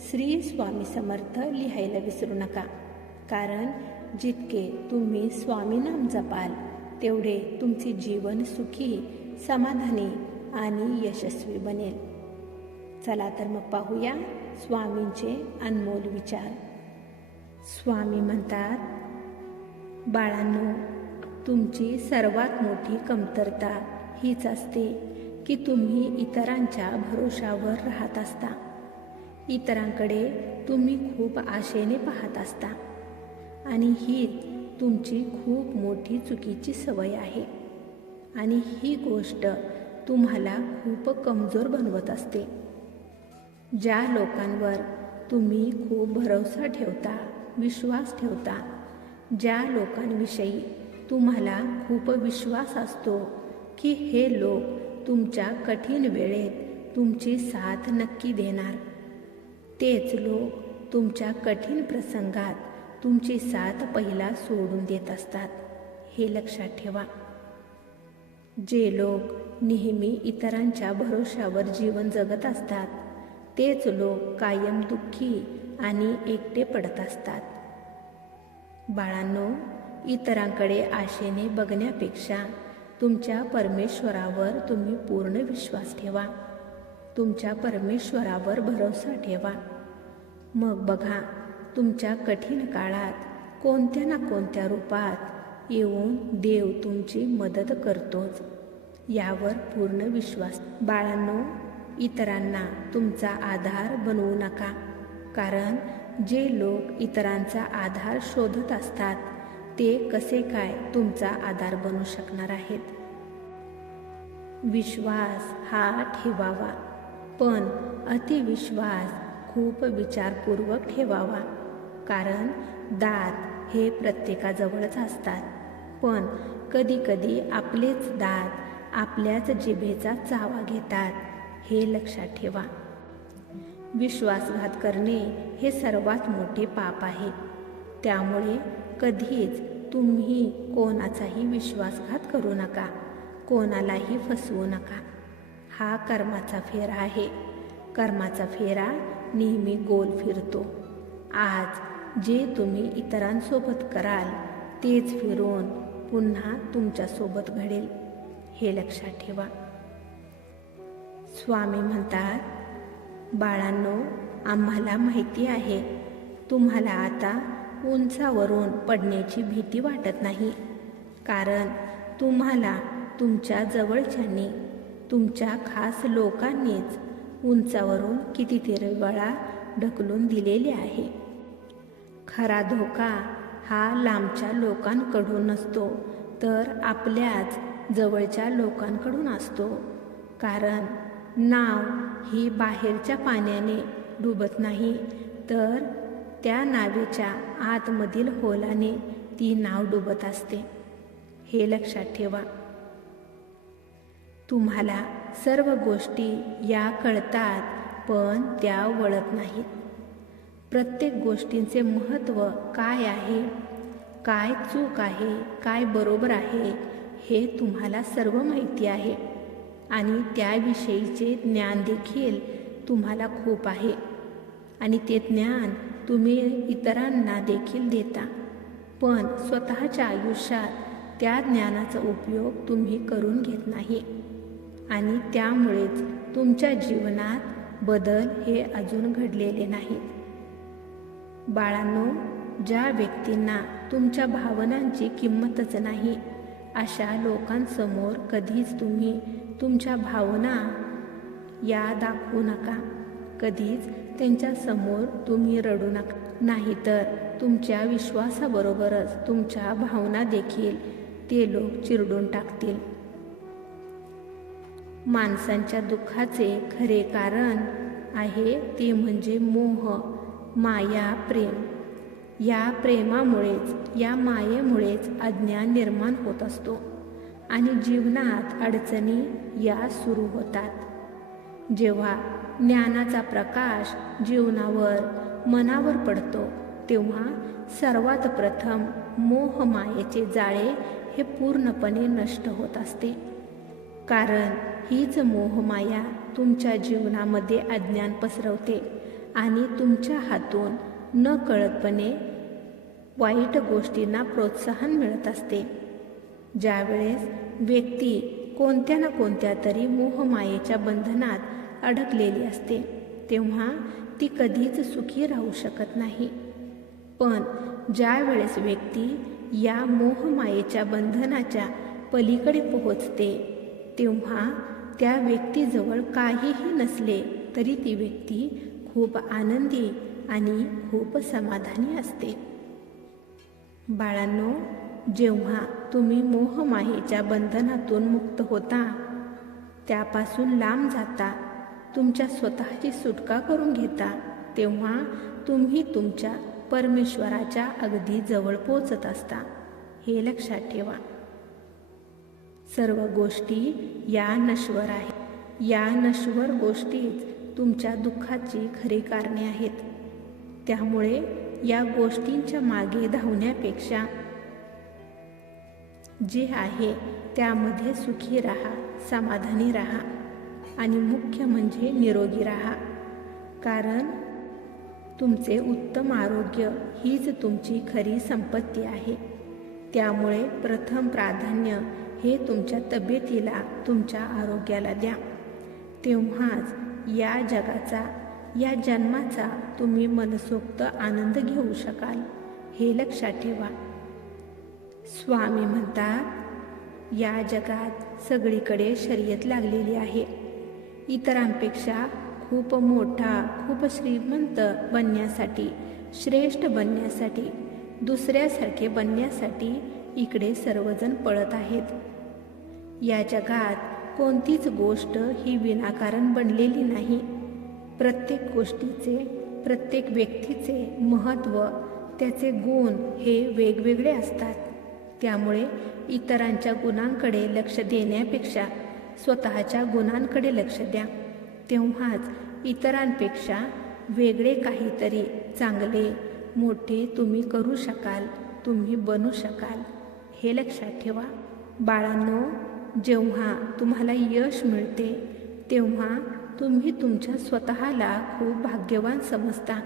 श्री स्वामी समर्थ लिहायला विसरू नका. कारण जितके तुम्ही स्वामी नाम जपाल तेवढे तुमचे जीवन सुखी समाधानी आणि यशस्वी बनेल. चला तर मग पाहूया स्वामींचे अनमोल विचार. स्वामी म्हणतात बाळांनो तुमची सर्वात मोठी कमतरता हीच असते की तुम्ही इतरांच्या भरोशावर राहत असता. इतरांकडे तुम्ही खूप आशेने पाहत असता. आणि ही तुमची खूप मोठी चुकीची सवय आहे. आणि ही गोष्ट तुम्हाला खूप कमजोर बनवत असते. ज्या लोकांवर तुम्ही खूप भरोसा ठेवता विश्वास ठेवता ज्या लोकांविषयी तुम्हाला खूप विश्वास असतो की हे लोक तुमच्या कठीण वेळेत तुमची साथ नक्की देणार. तेच लोक तुमच्या कठीण प्रसंगात तुमची साथ पहिला सोडून देत असतात. हे लक्षात ठेवा. जे लोक नेहमी इतरांच्या भरोशावर जीवन जगत असतात तेच लोक कायम दुःखी आणि एकटे पडत असतात. बाळांनो इतरांकडे आशेने बघण्यापेक्षा तुमच्या परमेश्वरावर तुम्ही पूर्ण विश्वास ठेवा. तुमच्या परमेश्वरावर भरोसा ठेवा. मग बघा तुमच्या कठीण काळात कोणत्या ना कोणत्या रूपात येऊन देव तुमची मदत करतोच यावर पूर्ण विश्वास. बाळांनो इतरांना तुमचा आधार बनवू नका कारण जे लोक इतरांचा आधार शोधत असतात ते कसे काय तुमचा आधार बनू शकणार आहेत? विश्वास हा ठेवावा. पण अतिविश्वास खूप विचारपूर्वक ठेवावा. कारण दात हे प्रत्येकाजवळच असतात. पण कधीकधी आपलेच दात आपल्याच जिभेचा चावा घेतात हे लक्षात ठेवा. विश्वासघात करणे हे सर्वात मोठे पाप आहे. त्यामुळे कधीच तुम्ही कोणाचाही विश्वासघात करू नका. कोणालाही फसवू नका. हा कर्माचा फेरा आहे. कर्माचा फेरा नेहमी गोल फिरतो. आज जे तुम्ही इतरांसोबत कराल तेच फिरून पुन्हा तुमच्यासोबत घडेल. हे लक्षात ठेवा. स्वामी म्हणतात बाळांनो आम्हाला माहिती आहे तुम्हाला आता उंचावरून पडण्याची भीती वाटत नाही. कारण तुम्हाला तुमच्या जवळच्यांनी तुमच्या खास लोकांनीच उंचावरून कितीतरी वेळा ढकलून दिलेले आहे. खरा धोका हा लांबच्या लोकांकडून नसतो तर आपल्याच जवळच्या लोकांकडून असतो. कारण नाव ही बाहेरच्या पाण्याने डुबत नाही तर त्या नावेच्या आतमधील होलाने ती नाव डुबत असते. हे लक्षात ठेवा. तुम्हाला सर्व गोष्टी या कळतात पण त्या वळत नाहीत. प्रत्येक गोष्टींचे महत्त्व काय आहे? काय चूक आहे? काय बरोबर आहे? हे तुम्हाला सर्व माहिती आहे. आणि त्याविषयीचे ज्ञान देखील तुम्हाला खूप आहे. आणि ते ज्ञान तुम्ही इतरांना देखील देता. पण स्वतःच्या आयुष्यात त्या ज्ञानाचा उपयोग तुम्ही करून घेत नाही. आणि त्यामुळेच तुमच्या जीवनात बदल हे अजून घडलेले नाहीत. बाळांनो ज्या व्यक्तींना तुमच्या भावनांची किंमतच नाही अशा लोकांसमोर कधीच तुम्ही तुमच्या भावना या दाखवू नका. कधीच त्यांच्यासमोर तुम्ही रडू नका. नाहीतर तुमच्या विश्वासाबरोबरच तुमच्या भावना देखील ते लोक चिरडून टाकतील. माणसांच्या दुःखाचे खरे कारण आहे ते म्हणजे मोह माया प्रेम. या प्रेमामुळेच या मायेमुळेच अज्ञान निर्माण होत असतो आणि जीवनात अडचणी या सुरू होतात. जेव्हा ज्ञानाचा प्रकाश जीवनावर मनावर पडतो तेव्हा सर्वात प्रथम मोहमायेचे जाळे हे पूर्णपणे नष्ट होत असते. कारण हीच मोहमाया तुमच्या जीवनामध्ये अज्ञान पसरवते आणि तुमच्या हातून न कळतपणे वाईट गोष्टींना प्रोत्साहन मिळत असते. ज्यावेळेस व्यक्ती कोणत्या ना कोणत्या तरी मोहमायेच्या बंधनात अडकलेली असते तेव्हा ती कधीच सुखी राहू शकत नाही. पण ज्यावेळेस व्यक्ती या मोहमायेच्या बंधनाच्या पलीकडे पोहोचते तेव्हा त्या व्यक्तीजवळ काहीही नसले तरी ती व्यक्ती खूप आनंदी आणि खूप समाधानी असते. बाळांनो जेव्हा तुम्ही मोहमायेच्या बंधनातून मुक्त होता त्यापासून लांब जाता तुमच्या स्वतःची सुटका करून घेता तेव्हा तुम्ही तुमच्या परमेश्वराच्या अगदी जवळ पोचत असता. हे लक्षात ठेवा. सर्व गोष्टी या नश्वर आहेत. या नश्वर गोष्टीच तुमच्या दुःखाची खरी कारणे आहेत. त्यामुळे या गोष्टींच्या मागे धावण्यापेक्षा जे आहे त्यामध्ये सुखी राहा समाधानी राहा आणि मुख्य म्हणजे निरोगी राहा. कारण तुमचे उत्तम आरोग्य हीच तुमची खरी संपत्ती आहे. त्यामुळे प्रथम प्राधान्य हे तुमच्या तब्येतीला तुमच्या आरोग्याला द्या. तेव्हाच या जगाचा या जन्माचा तुम्ही मनसोक्त आनंद घेऊ शकाल हे लक्षात ठेवा. स्वामी म्हणतात या जगात सगळीकडे शर्यत लागलेली आहे. इतरांपेक्षा खूप मोठा खूप श्रीमंत बनण्यासाठी श्रेष्ठ बनण्यासाठी दुसऱ्यासारखे बनण्यासाठी इकडे सर्वजण पळत आहेत. या जगात कोणतीच गोष्ट ही विनाकारण बनलेली नाही. प्रत्येक गोष्टीचे प्रत्येक व्यक्तीचे महत्त्व त्याचे गुण हे वेगवेगळे असतात. त्यामुळे इतरांच्या गुणांकडे लक्ष देण्यापेक्षा स्वतःच्या गुणांकडे लक्ष द्या. तेव्हाच इतरांपेक्षा वेगळे काहीतरी चांगले मोठे तुम्ही करू शकाल तुम्ही बनू शकाल. हे लक्षात ठेवा. बाळांनो जेव्हा तुम्हाला यश मिळते तेव्हा तुम्ही तुमच्या स्वतःला खूप भाग्यवान समजता.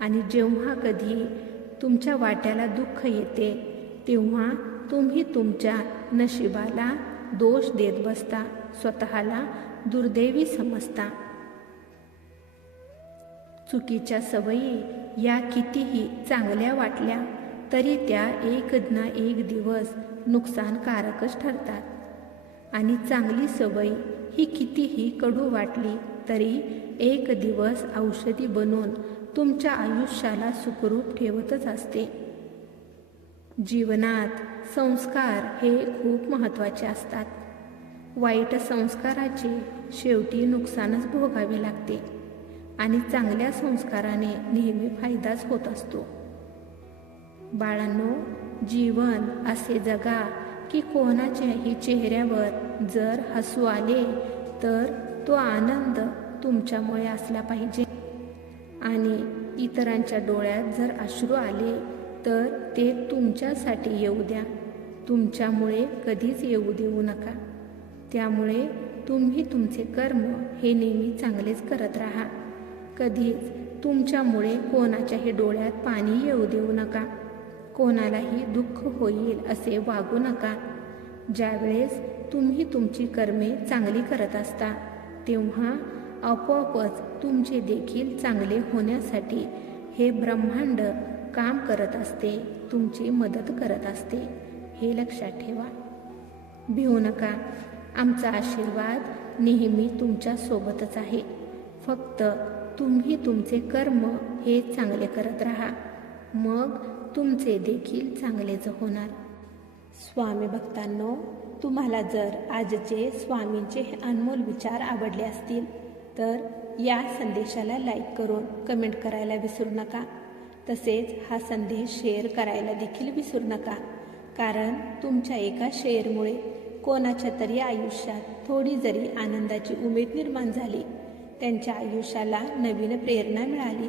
आणि जेव्हा कधी तुमच्या वाट्याला दुःख येते तेव्हा तुम्ही तुमच्या नशिबाला दोष देत बसता स्वतःला दुर्दैवी समजता. चुकीच्या सवयी या कितीही चांगल्या वाटल्या तरी त्या एक ना एक दिवस नुकसानकारकच ठरतात. आणि चांगली सवय ही कितीही कडू वाटली तरी एक दिवस औषधी बनून तुमच्या आयुष्याला सुखरूप ठेवतच असते. जीवनात संस्कार हे खूप महत्त्वाचे असतात. वाईट संस्काराचे शेवटी नुकसानच भोगावे लागते आणि चांगल्या संस्काराने नेहमी फायदाच होत असतो. बाळांनो जीवन असे जगा की कोणाच्याही चेहऱ्यावर जर हसू आले तर तो आनंद तुमच्यामुळे असला पाहिजे. आणि इतरांच्या डोळ्यात जर अश्रू आले तर ते तुमच्यासाठी येऊ द्या. तुमच्यामुळे कधीच येऊ देऊ नका. त्यामुळे तुम्ही तुमचे कर्म हे नेहमी चांगलेच करत राहा. कधीच तुमच्यामुळे कोणाच्याही डोळ्यात पाणी येऊ देऊ नका. कोणालाही दुःख होईल असे वागू नका. ज्यावेळेस तुम्ही तुमची कर्मे चांगली करत असता तेव्हा आपोआपच तुमचे देखील चांगले होण्यासाठी हे ब्रह्मांड काम करत असते तुमची मदत करत असते. हे लक्षात ठेवा. भिवू नका. आमचा आशीर्वाद नेहमी तुमच्या सोबतच आहे. फक्त तुम्ही तुमचे कर्म हे चांगले करत राहा. मग तुमचे देखील चांगलेच होणार. स्वामी भक्तांनो तुम्हाला जर आजचे स्वामींचे हे अनमोल विचार आवडले असतील तर या संदेशाला लाईक करून कमेंट करायला विसरू नका. तसेच हा संदेश शेअर करायला देखील विसरू नका. कारण तुमच्या एका शेअरमुळे कोणाच्या तरी आयुष्यात थोडी जरी आनंदाची उमेद निर्माण झाली त्यांच्या आयुष्याला नवीन प्रेरणा मिळाली